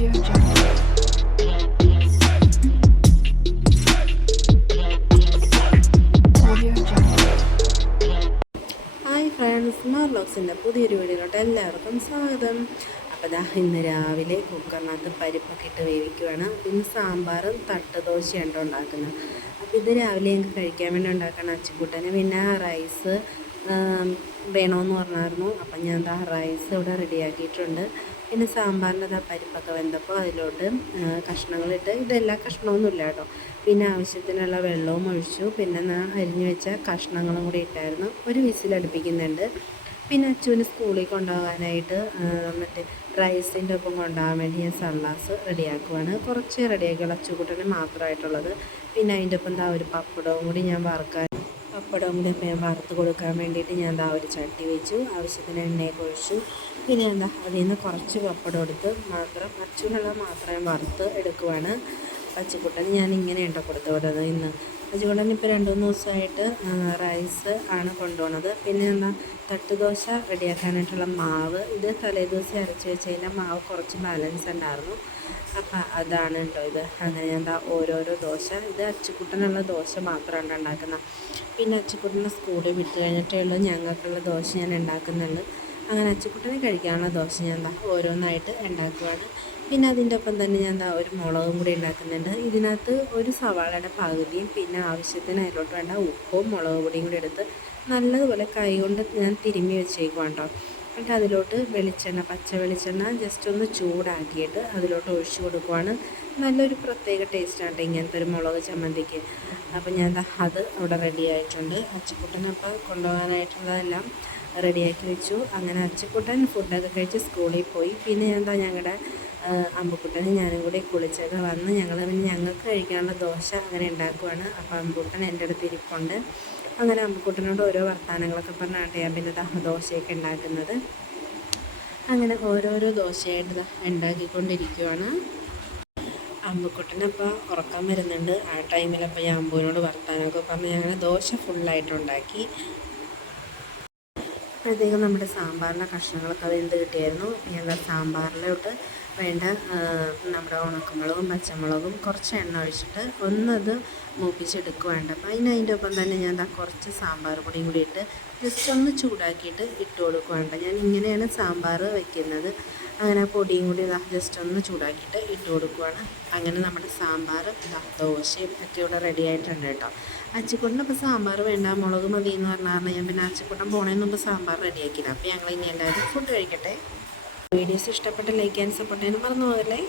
Audio Jungle. Audio Jungle. Hi friends, മാർലോക്സിൻ്റെ പുതിയൊരു വീഡിയോയിലോട്ട് എല്ലാവർക്കും സ്വാഗതം. അപ്പോൾ ഇന്ന് രാവിലെ കുക്കറിനകത്ത് പരിപ്പൊക്കെ ഇട്ട് വേവിക്കുവാണ്. പിന്നെ സാമ്പാറും തട്ട് ദോശയാണ് ഉണ്ടാക്കുന്നത്. അപ്പോൾ ഇത് രാവിലെ ഞങ്ങൾക്ക് കഴിക്കാൻ വേണ്ടി ഉണ്ടാക്കണം അച്ചുകൂട്ടന്. പിന്നെ റൈസ് വേണമെന്ന് പറഞ്ഞായിരുന്നു. അപ്പം ഞാൻ റൈസ് ഇവിടെ റെഡിയാക്കിയിട്ടുണ്ട്. പിന്നെ സാമ്പാറിൻ്റെ പരിപ്പൊക്കെ വെന്തപ്പോൾ അതിലോട്ട് കഷ്ണങ്ങളിട്ട്, ഇതെല്ലാ കഷ്ണമൊന്നുമില്ല കേട്ടോ. പിന്നെ ആവശ്യത്തിനുള്ള വെള്ളവും ഒഴിച്ചു. പിന്നെ അരിഞ്ഞു വെച്ച കഷ്ണങ്ങളും കൂടി ഇട്ടായിരുന്നു. ഒരു വിസിലടുപ്പിക്കുന്നുണ്ട്. പിന്നെ അച്ചുവിന് സ്കൂളിൽ കൊണ്ടുപോകാനായിട്ട് മറ്റേ റൈസിൻ്റെ ഒപ്പം കൊണ്ടുപോകാൻ വേണ്ടി ഞാൻ സള്ളാസ് റെഡിയാക്കുവാണ്. കുറച്ച് റെഡിയാക്കിയുള്ള അച്ചുകൂട്ടന് മാത്രമായിട്ടുള്ളത്. പിന്നെ അതിൻ്റെ ഒപ്പം ഒരു പപ്പടവും കൂടി ഞാൻ പപ്പടവും കൂടി ഞാൻ വറുത്ത് കൊടുക്കാൻ വേണ്ടിയിട്ട് ഞാൻ ഒരു ചട്ടി വെച്ചു. ആവശ്യത്തിന് എണ്ണയൊക്കെ ഒഴിച്ചു. പിന്നെ അതിൽ നിന്ന് കുറച്ച് പപ്പടം എടുത്ത് മാത്രം അച്ചുവിനുള്ള മാത്രം വറുത്ത് എടുക്കുവാണ്. പച്ചക്കുട്ടന് ഞാൻ ഇങ്ങനെയുണ്ടോ കൊടുത്തു വിടുന്നത്. ഇന്ന് പച്ചക്കുട്ടൻ ഇപ്പോൾ 2-3 ദിവസമായിട്ട് റൈസ് ആണ് കൊണ്ടുപോകുന്നത്. പിന്നെ തട്ടുദോശ റെഡിയാക്കാനായിട്ടുള്ള മാവ് ഇത് തലേദിവസം അരച്ച് വെച്ചതിൻ്റെ മാവ് കുറച്ച് ബാലൻസ് ഉണ്ടായിരുന്നു. അപ്പം അതാണ് കേട്ടോ ഇത്. അങ്ങനെ ഞാൻ ഓരോരോ ദോശ, ഇത് അച്ചുക്കുട്ടനുള്ള ദോശ മാത്രമാണ് ഉണ്ടാക്കുന്നത്. പിന്നെ അച്ചുക്കുട്ടനെ സ്കൂളിൽ വിട്ട് കഴിഞ്ഞിട്ടേ ഉള്ളൂ ഞങ്ങൾക്കുള്ള ദോശ ഞാൻ ഉണ്ടാക്കുന്നുണ്ട്. അങ്ങനെ അച്ചുക്കുട്ടനെ കഴിക്കാനുള്ള ദോശ ഞാൻ ഓരോന്നായിട്ട് ഉണ്ടാക്കുവാണ്. പിന്നെ അതിൻ്റെ ഒപ്പം തന്നെ ഞാൻ ഒരു മുളകും കൂടി ഉണ്ടാക്കുന്നുണ്ട്. ഇതിനകത്ത് ഒരു സവാളയുടെ പകുതിയും പിന്നെ ആവശ്യത്തിന് അതിലോട്ട് വേണ്ട ഉപ്പും മുളക് പൊടിയും കൂടി എടുത്ത് നല്ലതുപോലെ കൈ കൊണ്ട് ഞാൻ തിരുമ്മി വെച്ചേക്കുവാണ് കേട്ടോ. എന്നിട്ട് അതിലോട്ട് പച്ച വെളിച്ചെണ്ണ ജസ്റ്റ് ഒന്ന് ചൂടാക്കിയിട്ട് അതിലോട്ട് ഒഴിച്ചു കൊടുക്കുവാണ്. നല്ലൊരു പ്രത്യേക ടേസ്റ്റാണ് കേട്ടോ ഇങ്ങനത്തെ ഒരു മുളക് ചമ്മന്തിക്ക്. അപ്പോൾ ഞാൻ അത് അവിടെ റെഡി ആയിട്ടുണ്ട്. അച്ചുക്കുട്ടനപ്പോൾ കൊണ്ടുപോകാനായിട്ടുള്ളതെല്ലാം റെഡിയാക്കി വെച്ചു. അങ്ങനെ അച്ചുക്കുട്ടൻ ഫുഡൊക്കെ കഴിച്ച് സ്കൂളിൽ പോയി. പിന്നെ ഞങ്ങളുടെ അമ്പുക്കുട്ടനും ഞാനും കൂടി കുളിച്ചൊക്കെ വന്ന് ഞങ്ങൾക്ക് കഴിക്കാനുള്ള ദോശ അങ്ങനെ ഉണ്ടാക്കുവാണ്. അപ്പോൾ അമ്പുക്കുട്ടൻ എൻ്റെ അടുത്ത് ഇരിപ്പുണ്ട്. അങ്ങനെ അമ്പുക്കുട്ടനോട് ഓരോ വർത്തമാനങ്ങളൊക്കെ പറഞ്ഞാണ് ഞാൻ പിന്നെ ദോശയൊക്കെ ഉണ്ടാക്കുന്നത്. അങ്ങനെ ഓരോരോ ദോശയായിട്ട് ഉണ്ടാക്കിക്കൊണ്ടിരിക്കുവാണ്. അമ്പുക്കുട്ടനപ്പോൾ ഉറക്കം വരുന്നുണ്ട്. ആ ടൈമിലപ്പോൾ ഞാൻ അമ്പുവിനോട് വർത്തമാനമൊക്കെ പറഞ്ഞ് ഞങ്ങൾ ദോശ ഫുള്ളായിട്ടുണ്ടാക്കി. അപ്പോഴത്തേക്കും നമ്മുടെ സാമ്പാറിൻ്റെ കഷ്ണങ്ങളൊക്കെ വെന്ത് കിട്ടിയായിരുന്നു. ഞങ്ങൾ സാമ്പാറിലോട്ട് വേണ്ട നമ്മുടെ ഉണക്കമുളകും പച്ചമുളകും കുറച്ച് എണ്ണ ഒഴിച്ചിട്ട് ഒന്നത് മൂപ്പിച്ചെടുക്കുവാണ്ട്. അപ്പോൾ അതിൻ്റെ ഒപ്പം തന്നെ ഞാൻ കുറച്ച് സാമ്പാർ പൊടിയും കൂടി ഇട്ട് ജസ്റ്റ് ഒന്ന് ചൂടാക്കിയിട്ട് ഇട്ട് കൊടുക്കുവാണ്ട്. ഞാൻ ഇങ്ങനെയാണ് സാമ്പാർ വയ്ക്കുന്നത്. അങ്ങനെ പൊടിയും കൂടി ജസ്റ്റ് ഒന്ന് ചൂടാക്കിയിട്ട് ഇട്ട് കൊടുക്കുവാണ്. അങ്ങനെ നമ്മുടെ സാമ്പാർ ദോശയും ഒക്കെ ഇവിടെ റെഡി ആയിട്ടുണ്ട് കേട്ടോ. അച്ചിക്കുട്ടനപ്പോൾ സാമ്പാർ വേണ്ട മുളക് മതി എന്ന് പറഞ്ഞാൽ ഞാൻ പിന്നെ അച്ചിക്കുട്ടൻ പോണതിന് മുമ്പ് സാമ്പാർ റെഡിയാക്കിയില്ല. അപ്പോൾ ഞങ്ങൾ ഇനി എല്ലാവരും ഫുഡ് കഴിക്കട്ടെ. വീഡിയോസ് ഇഷ്ടപ്പെട്ട ലൈക്ക് ആൻഡ് സപ്പോർട്ട് ചെയ്യാൻ മറന്നു പോകല്ലേ.